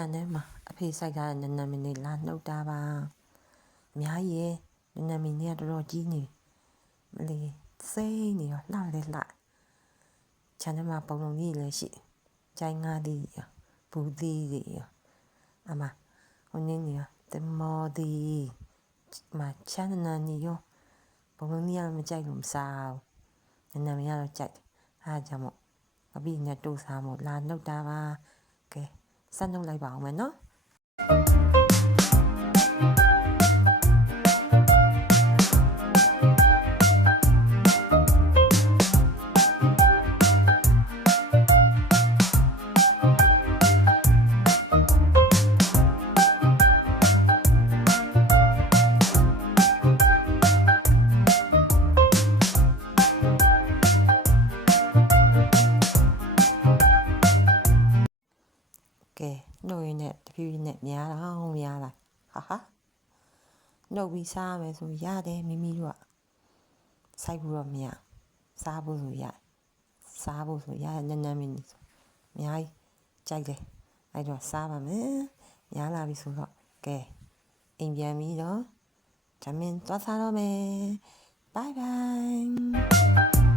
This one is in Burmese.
channel မှာအဖေစိုက်ထားတဲ့နမင်းလေးလာနှုတ်တာပါအများကြီးရဲ့နမင်းလေးကတော်တော်ကြီးနေမလေးစိမ့်နေရောလှလဲလှ channel မှာပုံလုံးကြီးလည်းရှိကြိုင်းငါးသည်ဘူးသီးတွေအမဟိုနင်းနေရောတမောသည်မချမ်းနန်းနေရောပုံလုံးကြီးကမကြိုက်လို့မစားဘူးနမင်းကတော့ကြိုက်အားကြောင့်မို့အပိနဲ့တူစားမို့လာနှုတ်တာပါကဲဆက်နှုတ်လိုက်ပါအောင်မယ်နော်ကဲနှုတ်ရင်းနဲ့တဖြည်းဖြည်းနဲ့များလာဟာနှုတ်ပြီးစားမယ်ဆိုရတယ်မိမိတို့ကစိုက်ဖို့တော့မရစားဖို့ဆိုရနမင်းဆိုအများကြီးကြိုက်တယ်အဲ့တော့စားပါမယ်များလာပြီဆိုတော့ကဲအိမ်ပြန်ပြီးတော့ဂျမင်းသွားစားတော့မယ်ဘိုင်ဘိုင်